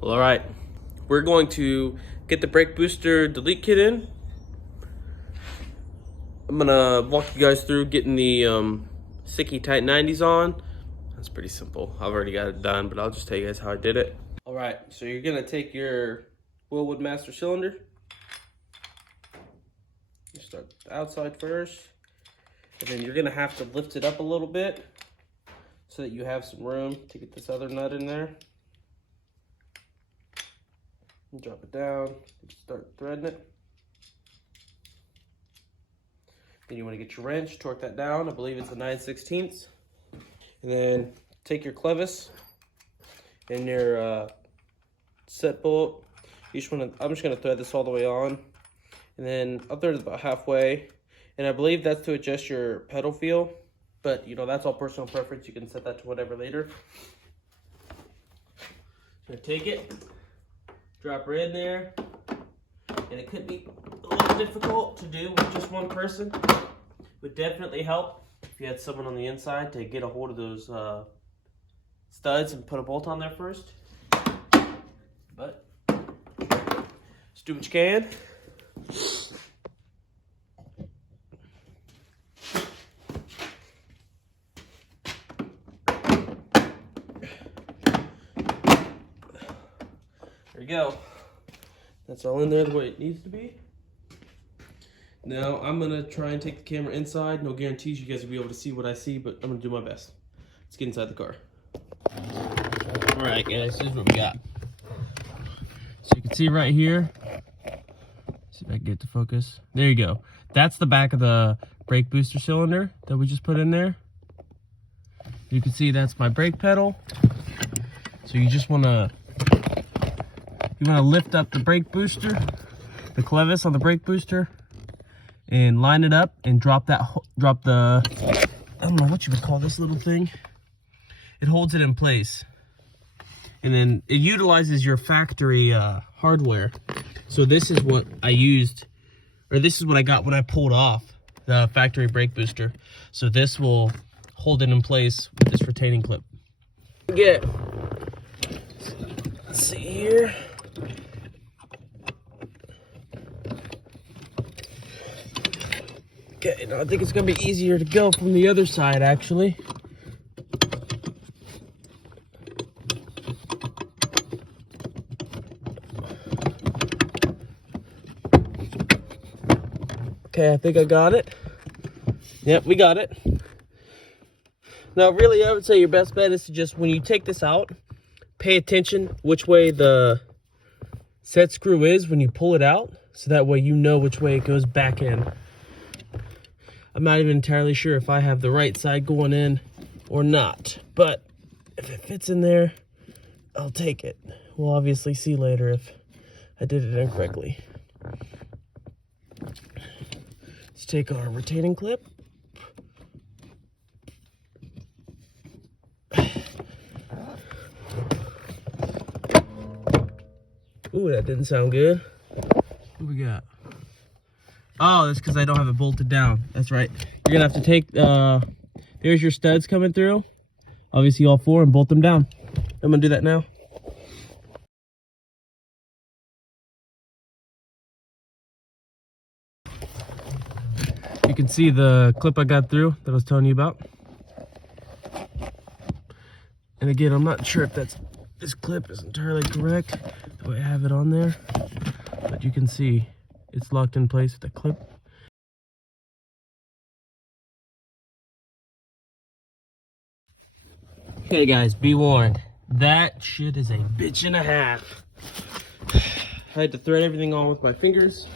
Well, all right, we're going to get the brake booster delete kit in. I'm gonna walk you guys through getting the Sikky Tight 90s on. That's pretty simple. I've already got it done, but I'll just tell you guys how I did it. All right, so you're gonna take your Wilwood master cylinder. You start the outside first, and then you're gonna have to lift it up a little bit so that you have some room to get this other nut in there. And drop it down, start threading it. Then you want to get your wrench, torque that down. I believe it's a 9/16. And then take your clevis and your set bolt. You just want to, I'm just going to thread this all the way on. And then I'll thread it about halfway. And I believe that's to adjust your pedal feel. But, you know, that's all personal preference. You can set that to whatever later. So take it, drop her in there. And it could be a little difficult to do with just one person. Would definitely help if you had someone on the inside to get a hold of those studs and put a bolt on there first. But just do what you can. There you go. That's all in there the way it needs to be. Now I'm gonna try and take the camera inside. No guarantees you guys will be able to see what I see, but I'm gonna do my best. Let's get inside the car. All right, guys, here's what we got. So you can see right here. See if I can get to focus. There you go. That's the back of the brake booster cylinder that we just put in there. You can see that's my brake pedal. So you just wanna lift up the brake booster, the clevis on the brake booster, and line it up and drop the, I don't know what you would call this little thing. It holds it in place. And then it utilizes your factory hardware. So this is what I used, or this is what I got when I pulled off the factory brake booster. So this will hold it in place with this retaining clip. Let's see here. Okay, now I think it's gonna be easier to go from the other side, actually. Okay, I think I got it. Yep, we got it. Now, really, I would say your best bet is to just, when you take this out, pay attention which way the set screw is when you pull it out, so that way you know which way it goes back in. I'm not even entirely sure if I have the right side going in or not, but if it fits in there, I'll take it. We'll obviously see later if I did it incorrectly. Let's take our retaining clip. Ooh, that didn't sound good. What we got? Oh, that's because I don't have it bolted down. That's right. You're gonna have to take, there's your studs coming through. Obviously all four, and bolt them down. I'm gonna do that now. You can see the clip I got through that I was telling you about. And again, I'm not sure if this clip is entirely correct, the way I have it on there, but you can see it's locked in place with the clip. Okay guys, be warned. That shit is a bitch and a half. I had to thread everything on with my fingers,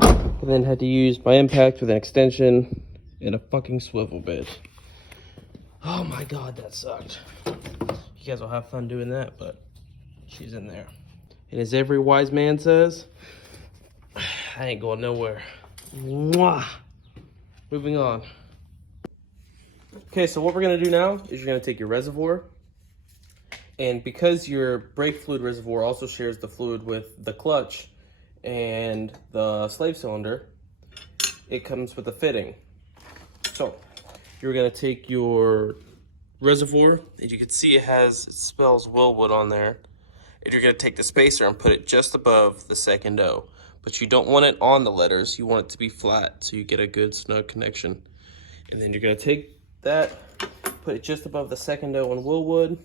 and then had to use my impact with an extension and a fucking swivel bit. Oh my god, that sucked. You guys will have fun doing that, but she's in there. And as every wise man says, I ain't going nowhere. Mwah. Moving on. Okay, so what we're gonna do now is you're gonna take your reservoir, and because your brake fluid reservoir also shares the fluid with the clutch and the slave cylinder, it comes with a fitting. So you're gonna take your reservoir, as you can see it spells Wilwood on there, And you're gonna take the spacer and put it just above the second O. But you don't want it on the letters, you want it to be flat so you get a good snug connection. And then you're gonna take that, put it just above the second O on Wilwood.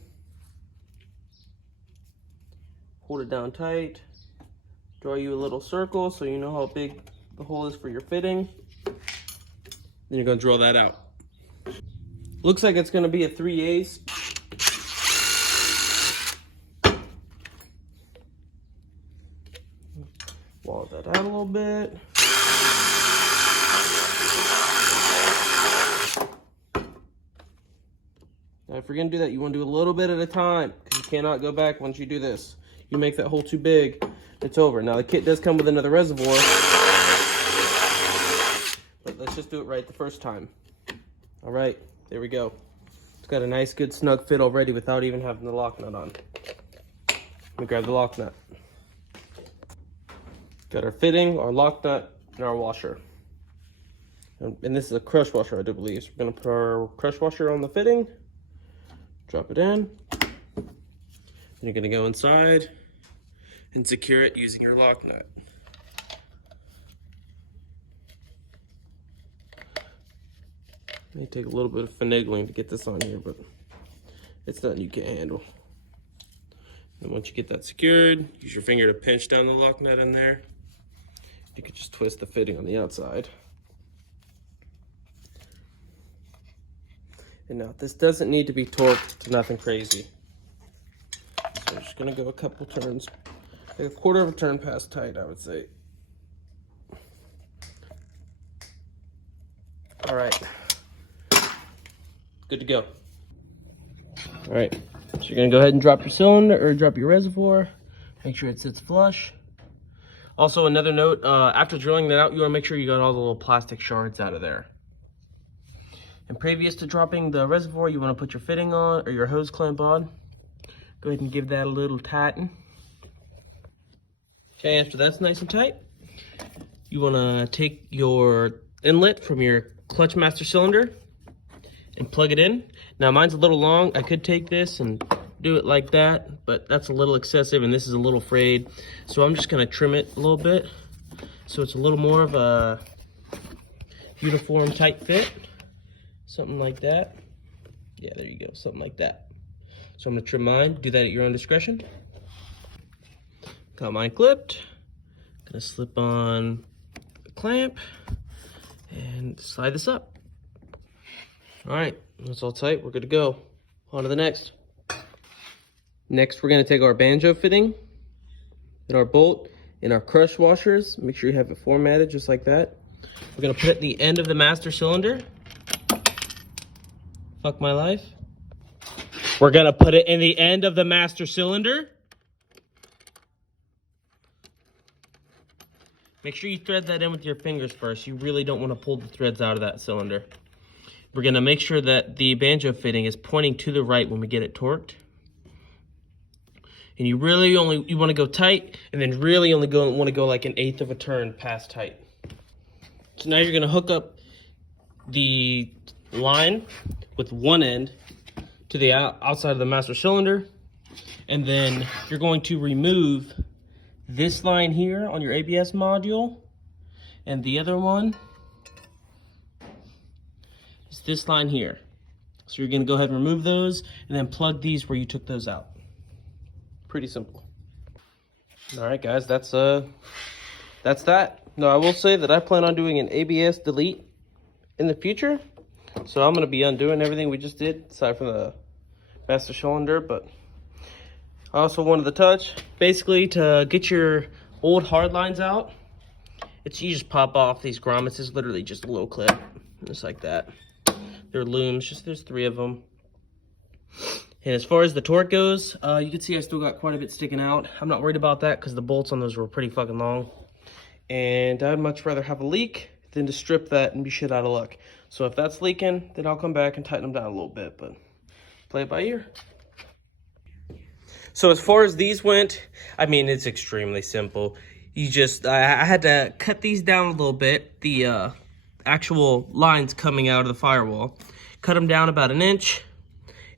Hold it down tight. Draw you a little circle so you know how big the hole is for your fitting. Then you're gonna draw that out. Looks like it's gonna be a 3/8. Wall that out a little bit. Now if you're gonna do that, you wanna do a little bit at a time because you cannot go back once you do this. You make that hole too big, it's over. Now the kit does come with another reservoir, but let's just do it right the first time. All right, there we go. It's got a nice good snug fit already without even having the lock nut on. Let me grab the lock nut. Got our fitting, our lock nut, and our washer. And this is a crush washer, I do believe. So we're gonna put our crush washer on the fitting, drop it in. And you're gonna go inside and secure it using your lock nut. May take a little bit of finagling to get this on here, but it's nothing you can't handle. And once you get that secured, use your finger to pinch down the lock nut in there. You could just twist the fitting on the outside. And now this doesn't need to be torqued to nothing crazy. So I'm just gonna go a couple turns, like a quarter of a turn past tight, I would say. All right, good to go. All right, so you're gonna go ahead and drop your cylinder or drop your reservoir. Make sure it sits flush. Also, another note, after drilling that out, you wanna make sure you got all the little plastic shards out of there. And previous to dropping the reservoir, you wanna put your fitting on or your hose clamp on. Go ahead and give that a little tighten. Okay, after that's nice and tight, you wanna take your inlet from your clutch master cylinder and plug it in. Now mine's a little long. I could take this and do it like that, but that's a little excessive and this is a little frayed. So I'm just gonna trim it a little bit so it's a little more of a uniform tight fit. Something like that. Yeah, there you go, something like that. So I'm gonna trim mine, do that at your own discretion. Got mine clipped. Gonna slip on the clamp and slide this up. All right, that's all tight, we're good to go. On to the next. Next, we're gonna take our banjo fitting and our bolt and our crush washers. Make sure you have it formatted just like that. We're gonna put it at the end of the master cylinder. Fuck my life. We're gonna put it in the end of the master cylinder. Make sure you thread that in with your fingers first. You really don't want to pull the threads out of that cylinder. We're gonna make sure that the banjo fitting is pointing to the right when we get it torqued. And you really you want to go tight, and then really only want to go like 1/8 of a turn past tight. So now you're gonna hook up the line with one end to the outside of the master cylinder, and then you're going to remove this line here on your ABS module, and the other one is this line here. So you're gonna go ahead and remove those and then plug these where you took those out. Pretty simple. All right, guys, that's that. Now, I will say that I plan on doing an ABS delete in the future. So I'm gonna be undoing everything we just did, aside from the master cylinder, but I also wanted to touch, basically to get your old hard lines out, you just pop off these grommets. It's literally just a little clip, just like that. They're looms, there's 3 of them. And as far as the torque goes, you can see I still got quite a bit sticking out. I'm not worried about that because the bolts on those were pretty fucking long. And I'd much rather have a leak than to strip that and be shit out of luck. So if that's leaking, then I'll come back and tighten them down a little bit, but play it by ear. So as far as these went, I mean, it's extremely simple. You just, I had to cut these down a little bit, the actual lines coming out of the firewall. Cut them down about 1 inch.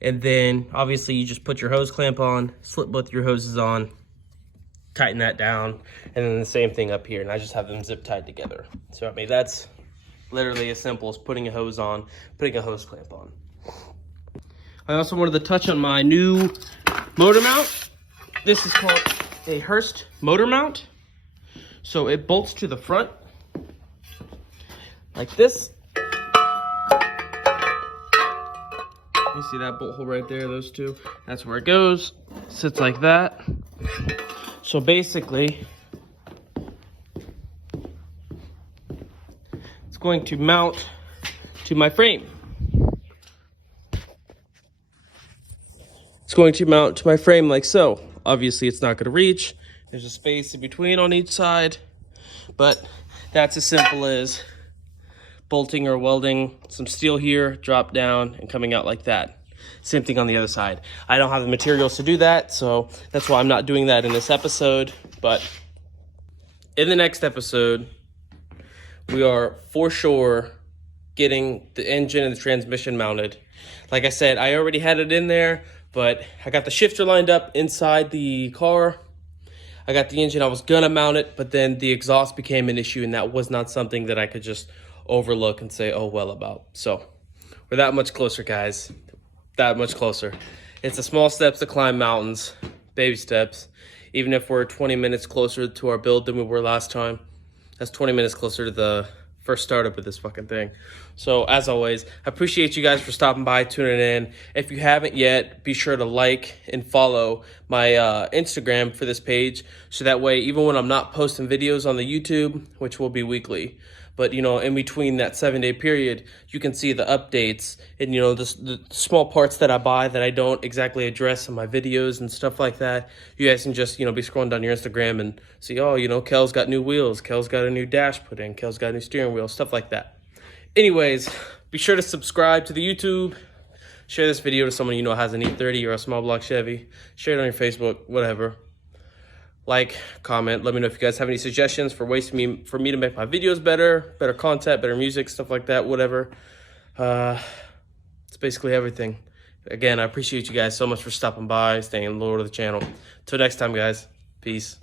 And then obviously you just put your hose clamp on, slip both your hoses on, tighten that down, and then the same thing up here. And I just have them zip tied together. So I mean, that's literally as simple as putting a hose on, putting a hose clamp on. I also wanted to touch on my new motor mount. This is called a Hurst motor mount. So it bolts to the front like this. You see that bolt hole right there, those two? That's where it goes. Sits like that. So basically, it's going to mount to my frame. It's going to mount to my frame like so. Obviously, it's not going to reach. There's a space in between on each side, but that's as simple as bolting or welding some steel here, drop down, and coming out like that. Same thing on the other side. I don't have the materials to do that, so that's why I'm not doing that in this episode. But in the next episode, we are for sure getting the engine and the transmission mounted. Like I said, I already had it in there, but I got the shifter lined up inside the car. I got the engine, I was gonna mount it, but then the exhaust became an issue, and that was not something that I could just overlook and say, oh well about. So we're that much closer, guys. That much closer. It's the small steps to climb mountains, baby steps. Even if we're 20 minutes closer to our build than we were last time, that's 20 minutes closer to the first startup of this fucking thing. So as always, I appreciate you guys for stopping by, tuning in. If you haven't yet, be sure to like and follow my Instagram for this page, so that way even when I'm not posting videos on the YouTube, which will be weekly, but you know, in between that 7-day period, you can see the updates and you know the small parts that I buy that I don't exactly address in my videos and stuff like that. You guys can just, you know, be scrolling down your Instagram and see, oh, you know, Kelz got new wheels, Kelz got a new dash put in, Kelz got a new steering wheel, stuff like that. Anyways, be sure to subscribe to the YouTube. Share this video to someone you know has an E30 or a small block Chevy. Share it on your Facebook, whatever. Like, comment, let me know if you guys have any suggestions for ways for me to make my videos better content, better music, stuff like that, whatever. It's basically everything. Again, I appreciate you guys so much for stopping by, staying loyal to the channel. Till next time, guys. Peace.